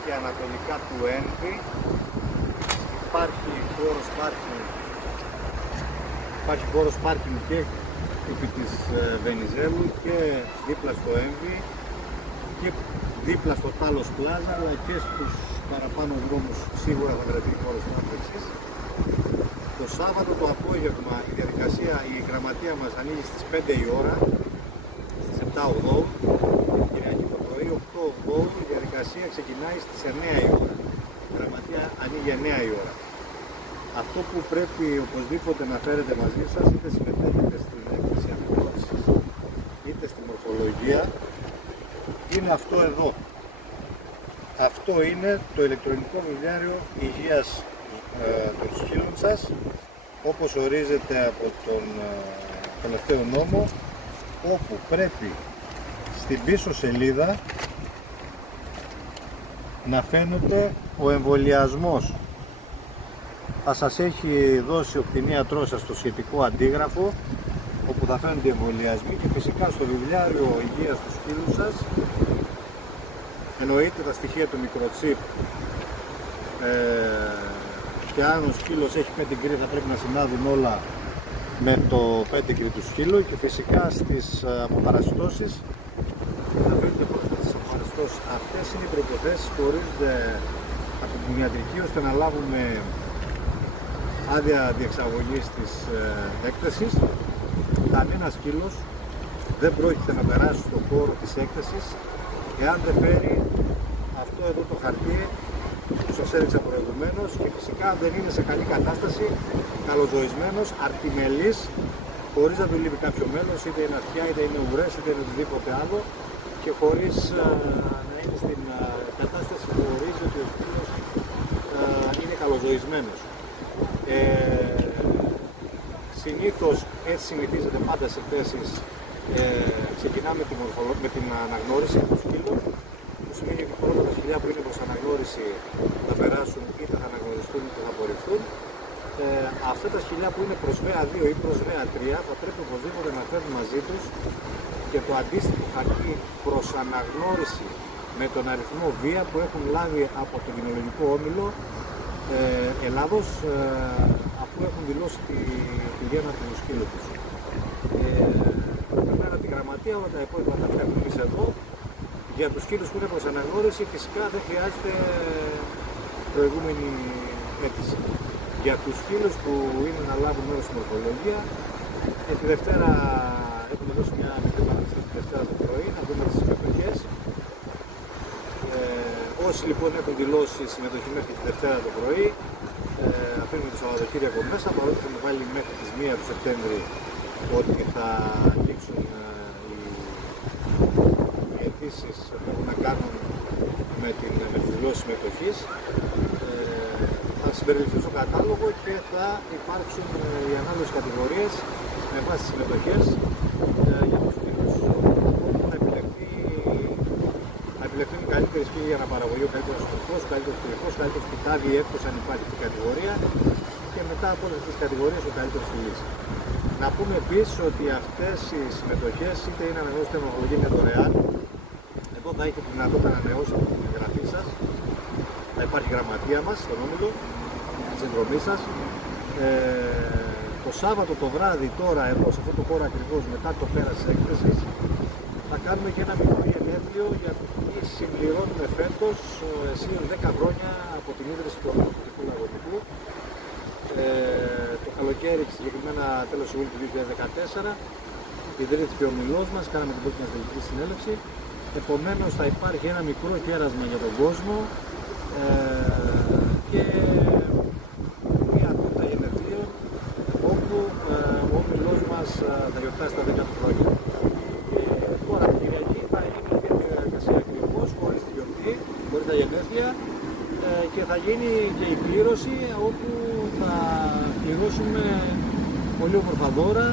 και ανατολικά του Ένβη. Υπάρχει χώρος πάρκινγκ και επί της Βενιζέλου και δίπλα στο Ένβη και δίπλα στο Τάλος Πλάζα, αλλά και στους παραπάνω δρόμους σίγουρα θα βρεθεί χώρος πάρκινγκς. Το Σάββατο το απόγευμα η γραμματεία μας ανοίγει στις 5 η ώρα, στις 7 Οκτώβρου. Κυριακή το πρωί 8 Οκτώβρου η διαδικασία ξεκινάει στις 9 η ώρα. Η γραμματεία ανοίγει 9 η ώρα. Αυτό που πρέπει οπωσδήποτε να φέρετε μαζί σας, είτε συμμετέχετε στην έκθεση αναγνώρισης είτε στη μορφολογία, είναι αυτό εδώ. Αυτό είναι το ηλεκτρονικό βιβλιάριο υγείας των σκύλων σας, όπως ορίζεται από τον τελευταίο νόμο, όπου πρέπει στην πίσω σελίδα να φαίνεται ο εμβολιασμός. Θα σας έχει δώσει ο κτηνίατρός σας το σχετικό αντίγραφο, όπου θα φαίνονται οι εμβολιασμοί, και φυσικά στο βιβλιάριο υγείας του σκύλου σας εννοείται τα στοιχεία του μικροτσίπ, και αν ο σκύλος έχει πέντιγκρι θα πρέπει να συνάδουν όλα με το πέντιγκρι του σκύλου, και φυσικά στις αποπαρασιτώσεις θα φαίνονται πρόσφατες στις αποπαρασιτώσεις. Αυτές είναι οι προϋποθέσεις που ορίζονται από την ιατρική ώστε να λάβουμε άδεια διεξαγωγής της έκθεσης. Κανένα σκύλος δεν πρόκειται να περάσει στον χώρο της έκθεσης εάν δεν φέρει αυτό εδώ το χαρτί που σας έδειξα προηγουμένως, και φυσικά δεν είναι σε καλή κατάσταση, καλοζωισμένος, αρτιμελής, χωρίς να του λείπει κάποιο μέλος, είτε είναι αυτιά, είτε είναι ουρές, είτε είναι οτιδήποτε άλλο, και χωρίς να είναι στην κατάσταση που ορίζει ότι ο σκύλος είναι καλοζωισμένος. Συνήθως έτσι συνηθίζεται πάντα σε θέσεις. Ξεκινάμε με την αναγνώριση του σκύλου, που σημαίνει ότι πρώτα τα σκυλιά που είναι προς αναγνώριση θα περάσουν, είτε θα αναγνωριστούν είτε θα απορριφθούν. Αυτά τα σκυλιά που είναι προς ΒΕΑ 2 ή προς ΒΕΑ 3 θα πρέπει οπωσδήποτε να φέρουν μαζί τους και το αντίστοιχο χαρτί προς αναγνώριση με τον αριθμό βία που έχουν λάβει από το Κοινολογικό Όμιλο Ελλάδος, αφού έχουν δηλώσει τη γέννα του σκύλου τους. Πέρα τη γραμματεία, όλα τα υπόλοιπα τα φέρνουμε εμείς εδώ. Για τους σκύλους που είναι προς αναγνώριση φυσικά δεν χρειάζεται προηγούμενη αίτηση. Για τους σκύλους που είναι να λάβουν μέρος στην μορφολογία, τη Δευτέρα έχουμε δώσει μια μικρή παράδοση τη Δευτέρα το πρωί, να δούμε τις συμμετοχές. Όσοι λοιπόν έχουν δηλώσει συμμετοχή μέχρι τη Δευτέρα το πρωί, αφήνουμε το Σαββατοκύριακο μέσα, παρότι έχουμε βάλει μέχρι τις 1 του Σεπτέμβρη ότι θα λήξουν οι αιτήσεις που έχουν να κάνουν με τις δηλώσεις συμμετοχής. Θα συμπεριληφθούν στο κατάλογο και θα υπάρξουν οι ανάλογες κατηγορίες με βάση τις συμμετοχές για τους σκύλους, όπου θα επιλεχθούν οι καλύτεροι σκύλοι για αναπαραγωγή, ο καλύτερος σκοπός, ο καλύτερος φιλικός, ο καλύτερος πιτάδι, εύκος αν υπάρχει αυτή η κατηγορία, και μετά από όλες τις κατηγορίες ο καλύτερος φιλής. Να πούμε επίσης ότι αυτές οι συμμετοχές, είτε είναι ανανεώσεις είτε μορφολογία, είναι δωρεάν. Εδώ θα έχετε τη δυνατότητα να ανανεώσετε την εγγραφή σας. Θα υπάρχει γραμματεία μας στον Όμιλο, τη συνδρομή σας. Το Σάββατο το βράδυ, τώρα εδώ σε αυτό το χώρο ακριβώς μετά το πέρας της έκθεσης, θα κάνουμε και ένα μικρό γενέθλιο, γιατί συμπληρώνουμε φέτος εσείως 10 χρόνια από την ίδρυση του Αθλητικού Λαγωνικού. Το καλοκαίρι, συγκεκριμένα τέλος Ιουλίου του 2014, ιδρύθηκε ο Ομιλός μας, κάναμε την πρώτη μας τελική συνέλευση. Επομένως θα υπάρχει ένα μικρό κέρασμα για τον κόσμο και μια τούτα γενεθλίων, όπου ο Ομιλός μας θα γιορτάσει τα 10 του χρόνια. Τώρα την Κυριακή θα γίνει μια διαδικασία ακριβώς, χωρίς τη γιορτή, χωρίς τα γενέθλια, και θα γίνει και η πλήρωση, όπου θα πληρώσουμε πολύ όμορφα δώρα